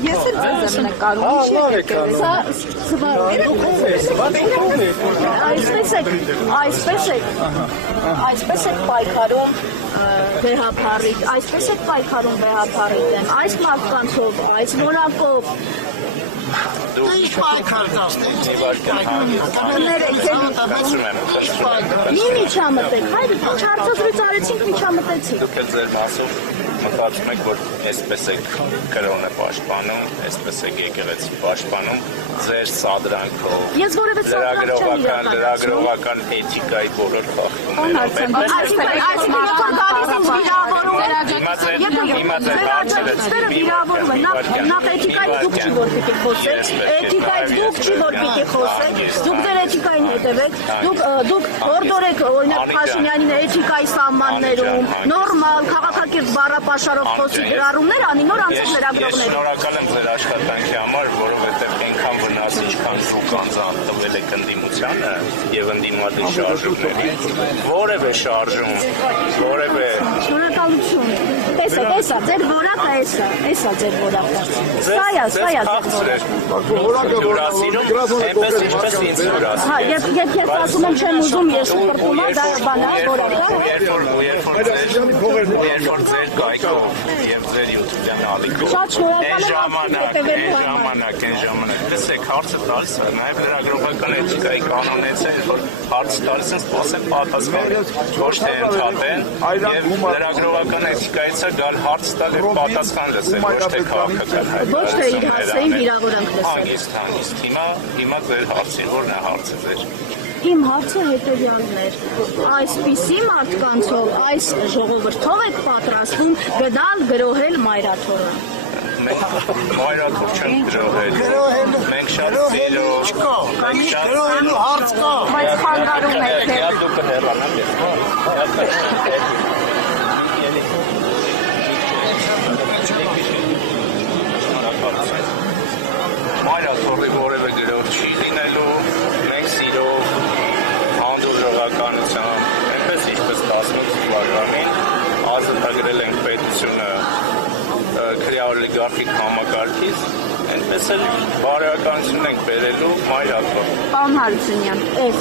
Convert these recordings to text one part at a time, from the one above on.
Ես էլ ձեզ եմ նկարում, ինչ եք այսպես եք պայքարում վեհափառիչ, այսպես եք պայքարում վեհափառիչ դեմ, այս մարդկանցով, այս որակով Դու ինչ պայքար կասնեք, մի միջամտեք, հայր չարծածրից արեցինք միջամտեցիք Դուք էլ ձեր մասով մտածում եք, որ այսպես եք կրոնը պաշտպանում, այսպես եք եկեղեցի պաշտպանում, ձեր սադրանքով, լրագրողական էթիկայի բոլոր խախտումներով։ Նախ էթիկայից դուք չի որ պիտի խոսեք, էթիկայից դուք չի որ պիտի խոսեք, դուք ձեր էթիկային հետևեք, դուք հորդորեք օրինակ Փաշինյանին էթիկայի սահմաններում, նորմալ, քաղաքակիրթ բառապաշարով խոսի գրառումներ անի, նոր անցած լրագրողներ։ Շնորհակալ եմ ձեր աշխատանքի համար, որովհետև այնքան վնաս ինչքան շուկ անձան տվել եք ընդդիմությանը եւ ընդդիմադիր շարժումներին, որևէ շարժում, որևէ Շնորհակալություն։ Տեսա, ձեր որակը էսա ձեր որակը։ Սա է։ Այնպես ինչպես ինձ հյուրասիրել։ Հա, եւ ես ասում եմ չեմ ուզում ես շփոթում, դա բանա, որակը։ Երբ որ ձեր գայքով եւ ձեր YouTube-յան ալիքով Շատ շնորհակալ այն ժամանակ տեսեք հարցը տալիս է նաեւ լրագրողական էթիկայի կանոնից է որ հարց տալիս են սպասեն պատասխանին ոչ թե ընդհատեն եւ լրագրողական էթիկայից է գալ հարց տալ եւ պատասխան լսել ոչ թե քաղաքական ոչ թե իր հասցեին վիրավորանք լսել հանգիստ հիմա ձեր հարցին որն է հարցը ձեր Իմ հարցը հետևյալն էր այսպիսի մարդկանցով այս ժողովրդով եք պատրաստվում գդալ գրոհել մայրաթորը Մայրաթոր չենք գրոհել մենք շատ սիրով գրոհելու հարց կա բայց խանգարում եք դուք կհեռանալ Մայրաթորի որևէ գրող չի լինելու մենք սիրով հանդուրժողականությամբ այնպես ինչպես 18 թվականին ազատագրել ենք պետությունը քրեաօլիգարխիկ համակարգից այնպես էլ բարոյականություն ենք բերելու մայրաթոր Պարոն Հարությունյան այս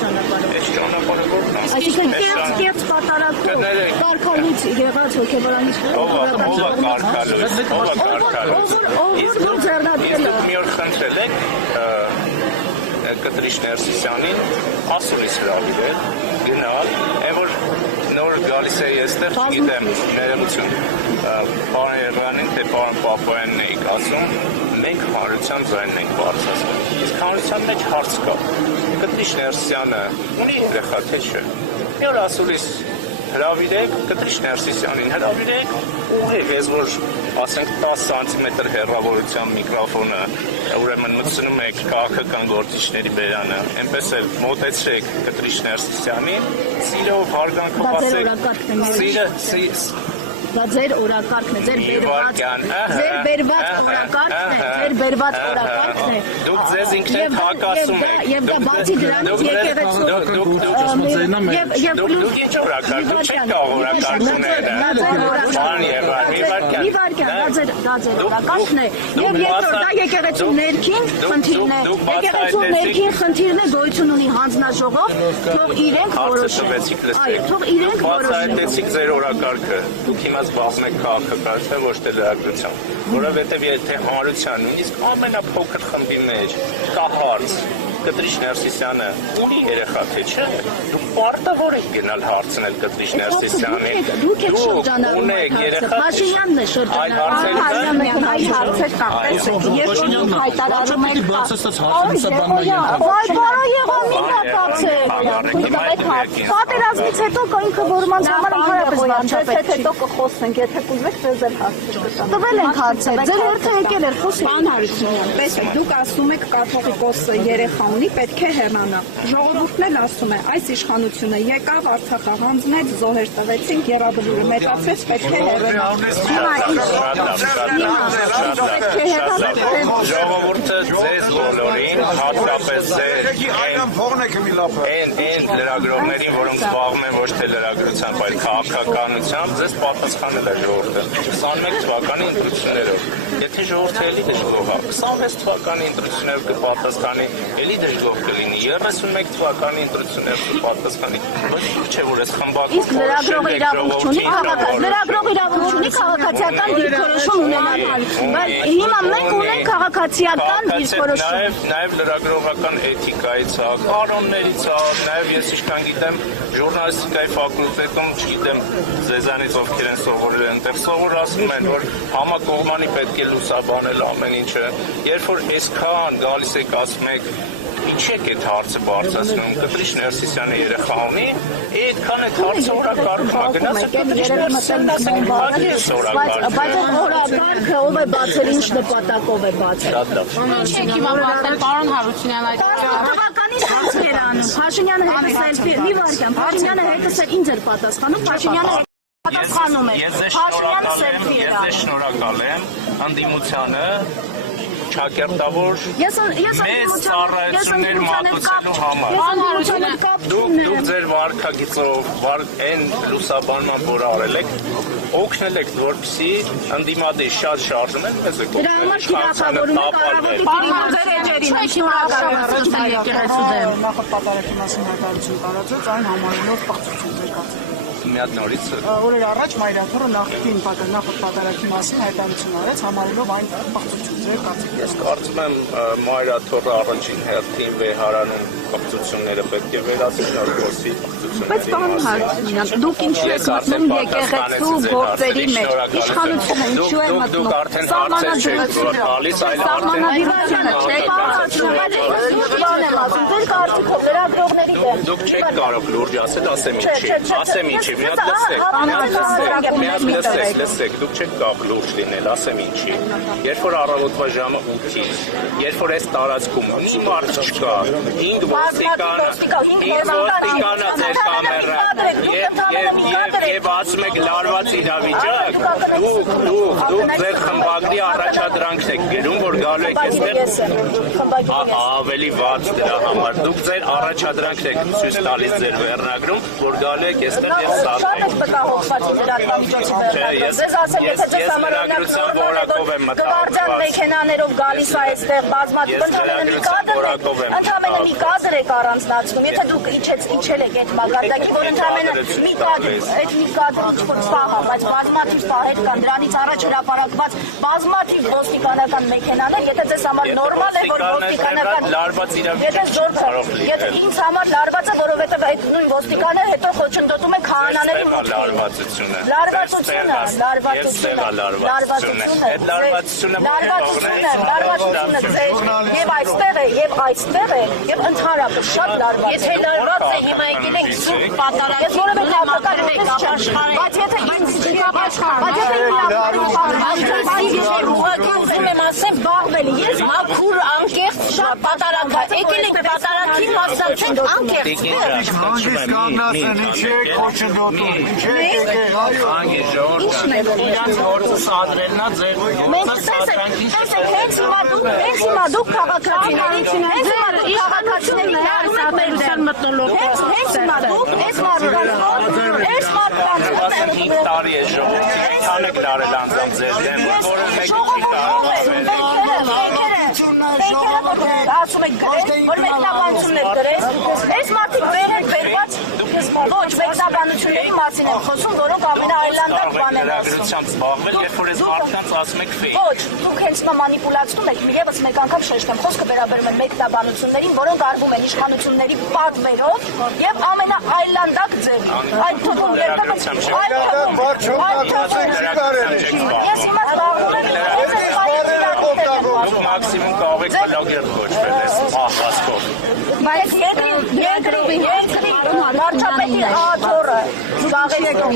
ճանապարհով այս ճանապարհը որն է այսինքն կեղծ պատարակով կարգալույց եղած հոգեբարանից ով ձեռնարկել մի օր խնդրել եք Կտրիշ Ներսիսյանին ասուլիս հրավիրել գնալ այն որ նոր գալիս է այստեղ գիտեմ ներողություն պարոն Երևանին թե պարոն Պապայանն էիք ասում մենք հանրության ձայնն ենք բարձրացնում իսկ հանրության մեջ հարց կա Կտրիշ Ներսիսյանը ունի երեխա թե չէ մի օր ասուլիս հրավիրեք Կտրիշ Ներսիսյանին հրավիրեք ուղիղ ես որ ասենք 10 սանտիմետր հեռավորության միկրոֆոնը ուրեմն մտցնում եք քաղաքական գործիչների բերանը այնպես էլ մոտեցրեք Կտրիշ Ներսիսյանին սիրով հարգանքով ասեք Դա ձեր օրակարգն է, ձեր բերված օրակարգն է։ Դուք ձեզ ինքներդ հակասում եք։ Եվ դա բացի դրանից եկեղեցու Դուք ինչ օրակարգ, դուք չեք կարող օրակարգ ունենալ։ Մի վարքյան, դա ձեր օրակարգն է։ Եվ երկրորդ դա եկեղեցու ներքին խնդիրն է։ Եկեղեցու ներքին խնդիրն է գոյություն ունի հանձնաժողով, թող իրենք որոշեն։ Այո, թող իրենք որոշեն։ Բացահայտեցիք ձեր օրակարգը։ Դուք հիմա զբաղվում եք քաղաքականությամբ ոչ թե լրագրությամբ, որովհետև եթե հանրության նույնիսկ ամենափոքր խմբի մեջ կա հարց Կտրիշ Ներսիսյանը ունի երեխա թե չէ, դուք պարտավոր եք գնալ հարցնել Կտրիշ Ներսիսյանին։ Դուք եք շրջանառում այդ հարցը, Փաշինյանն է շրջանառում այդ հարցեր կա, տեսեք, երբ դուք հայտարարում եք պատերազմից հետո ինքը որոնց համար ընդհանրապես վարչապետ հետո կխոսենք, եթե կուզեք ձեզ էլ հարցեր կտամ։ Տվել ենք հարցեր, ձեր հերթը եկել էր խոսել։ Պարոն Հարությունյան, տեսեք, դուք ասում եք կաթողիկոս երեխա ունի, պետք է հեռանա։ Ժողովուրդն էլ ասում է, այս իշխանությունը եկավ Արցախը հանձնեց, զոհեր տվեցին, եռաբլուրը մեծացրեց, պետք է հեռանա։ Ժողովուրդը ձեզ բոլորին, հատկապես Այլն փողն եք մի լապը։ Այն լրագրողներին, որոնք զբաղվում են ոչ թե լրագրությամբ, այլ քաղաքականությամբ, ձեզ պատասխանել է ժողովուրդը 21 թվականի ընտրություններով։ Եթե ժողովուրդը էլի դժգոհ է, 26 թվականի ընտրություններով կպատասխանի, էլի դժգոհ կլինի, 31 թվականի ընտրություններով կպատասխանի։ Ոչ չէ, որ այս խմբակում իսկ լրագրողը իրավունք չունի, լրագրողը իրավունք չունի քաղաքացիական դիրքորոշում ունենալ, բայց հիմա մենք ունենք քաղաքացիական դիրքորոշում։ Նաև լրագրողական էթիկայից է, կանոններից է, նաև ես ինչքան գիտեմ, ժուրնալիստիկայի ֆակուլտետում, չգիտեմ, ձեզանից ովքեր են սովորել այնտեղ, սովորացնում են, որ համակողմանի պետք է լուսաբանել ամեն ինչը։ Երբ որ այսքան գալիս եք ասում եք, ինչ եք այդ հարցը բարձրացնում, Կտրիշ Ներսիսյանը երեխա ունի, այդքան այդ հարցը օրակարգում է, գնացեք Կտրիշ Ներսիսյանն ասեք, բայց այդ օրակարգը ով է բացել, ինչ նպատակով է բացել։ Ինչ եք հիմա բացել, պարոն Հարությունյան, այդ Տվականից հարցեր էր անում, Փաշինյանը հետս էլ մի վարքյան, Փաշինյանը հետս էլ ինձ էր պատասխանում, Փաշինյանը պատասխանում էր, Փաշինյանը սելֆի էր անում։ Ես շնորհակալ եմ ընդդիմությանը չակերտավոր մեծ ծառայություններ մատուցելու համար։ Դուք ձեր վարքագիծով այն լուսաբանման, որ արել եք, օգնել եք, որպեսզի ընդդիմադիր շատ շարժումներ մեզ եք Դրա համար թիրախավորում եք առավոտի Նախորդ պատարագի մասին հայտարարություն տարածեց, այն համարելով պարտություն ձեր կացել։ մի հատ նորից Օրեր առաջ Մայրաթորը նախորդ պատարագի մասին հայտարարություն արեց, համարելով այն պարտություն ձեր կացել։ Ես կարծում եմ Մայրաթորը առաջին հերթին վեհարանում պարտությունները պետք է վերացնել, որպեսզի Բայց պարոն Հարությունյան, դուք ինչու եք մտնում եկեղեցու գործերի մեջ, իշխանությունը ինչու է մտնում, սահմանադրությունը, Դուք չեք կարող լուրջ ասել, ասեմ ինչի, մի հատ լսեք, դուք չեք կարող լուրջ լինել, ասեմ ինչի, երբ որ առավոտվա ժամը 8-ից, երբ որ այս տարածքում մի մարդ չկա, 5 ոստիկանը ձեր կամերա եւ ասում եք լարված իրավիճակ, դուք ձեր խմբագրի առաջադրանքն եք գրում, որ գալու եք այստեղ ավելի վատ դրա համար, դուք ձեր առաջադրանքն եք ցույց տալիս ձեր վերնագրում, որ գալու եք այստեղ եւ Գվարդյան մեքենաներով գալիս է այստեղ բազմաթիվ ընդհանրապես մի կադր եք առանձնացնում, եթե դուք իջել եք այդ մակարդակի, որ ընդհանրապես մի կադրի ինչ-որ սպահ է, բայց բազմաթիվ սպահեր կան, դրանից առաջ հրապարակված բազմաթիվ ոստիկանական մեքենաներ, եթե ձեզ համար նորմալ է, որ ոստիկանական եթե ինձ համար լարված է, որովհետև այդ նույն ոստիկանները հետո խոչընդոտում են քահանաների եւ այստեղ է եւ ընդհանրապես շատ լարված է։ Եթե լարված է, հիմա եկել ենք սուրբ պատարագի, որովհետեւ հավաքական եք աշխարհի։ Բայց եթե ինձ բաղվելի ես մաքուր անկեղծ շատ պատարագա եկել ենք պատարագի մասնակցենք անկեղծ Մենք դուք տարի է ժողովուրդ, քանեք լարել անձամբ ձեր դեմ, որը մեկ չի ասում եք գրել, որ մեկնաբանություններ գրես, այս մարդիկ բերված ոչ մեկնաբանությունների մասին են խոսում, որոնք ամենաայլանդակ բան են ասում։ Երբ որ այս մարդկանց ասում եք ֆեյք։ Ոչ, դուք հենց մանիպուլացնում եք, ևս մեկ անգամ շեշտեմ, խոսքը վերաբերում է մեկնաբանություններին, որոնք արվում են իշխանությունների պատվերով եւ ամենաայլանդակ ձևով։ Այդ թվում երբեմն ես հիմա զբաղվում եմ մաքսիմում կարող եք բլոգեր կոչվել ես ահասկով։ Բայց երկրի վարչապետի աթոռը զբաղեցնում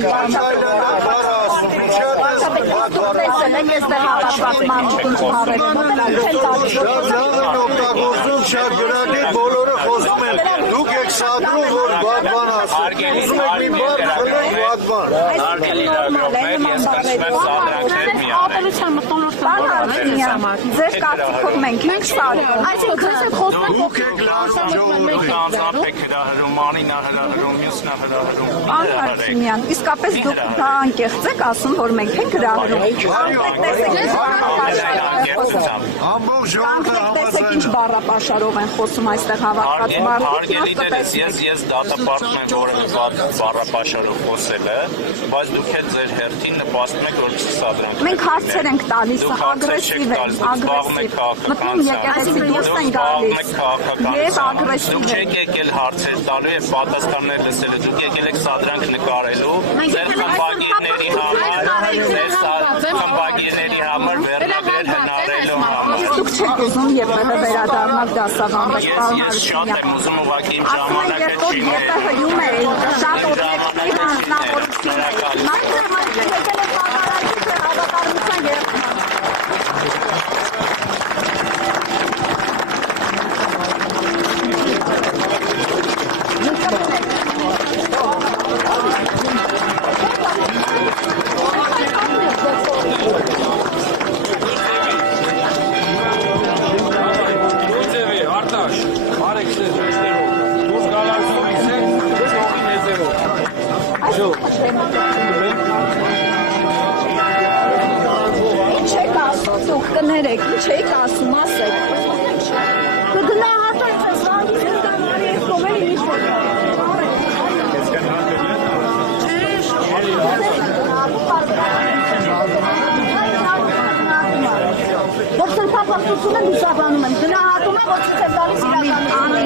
բոլորը խոսում են, դուք եք սադրում, որ բադ բան ասում, ուզում եք մի բար խմեք բադ բան։ Արգելի լագրովներ, ես կնշում եմ սադրանքներ միանել։ Հարությունյան, ձեր կարծիքով մենք ենք սարում։ Այսինքն ձեզ խոսում Դուք եք լարում ժողովրդին։ Անձամբ եք հրահրում, Անին հրահրում, մյուսն հրահրում։ Պարոն Հարությունյան, իսկապես դուք դա անկեղծ եք ասում, որ մենք ենք հրահրում։ Ամբողջ ժողովուրդը Տեսեք ինչ բառապաշարով են խոսում այստեղ հավաքված Հարգելի դերես, ես դատապարտում եմ որևէ բառապաշարով խոսել է, բայց դուք էլ ձեր հերթին նպաստում եք, որ ցուցադրանք։ Մենք հարցեր ենք տալիս, ագրեսիվ են, ագրեսիվ։ Մտնում եկեղեցի դուրս են գալիս եւ ագրեսիվ Դուք են։ չեք եկել հարցեր տալու եւ պատասխաններ լսելու, դուք եկել եք սադրանք նկարելու, ձեր խմբագիրների համար վերնագրեր հնարելու համար։ Դուք չեք ուզում ԵՊՀ վերադառնալ դասավանդեք, պարոն Ես շատ Հարությունյան։ եմ ուզում ուղղակի իմ Ասում եք, ժամանակը երբ որ չի ԵՊՀ-ում է, շատ օբյեկտիվ անձնավորություն է։ Նախ եկել է պատարակիչ հավատարմության երբ Չեք ասում, դուք կներեք, չեք ասում, ասեք։ կգնահատել ձեզ հանգիստ կանարի կողմերի ինչ-որ Որ սրբապարտությունը լուսաբանում եմ, գնահատում եմ, որ ցույց է տալիս իրականությունը։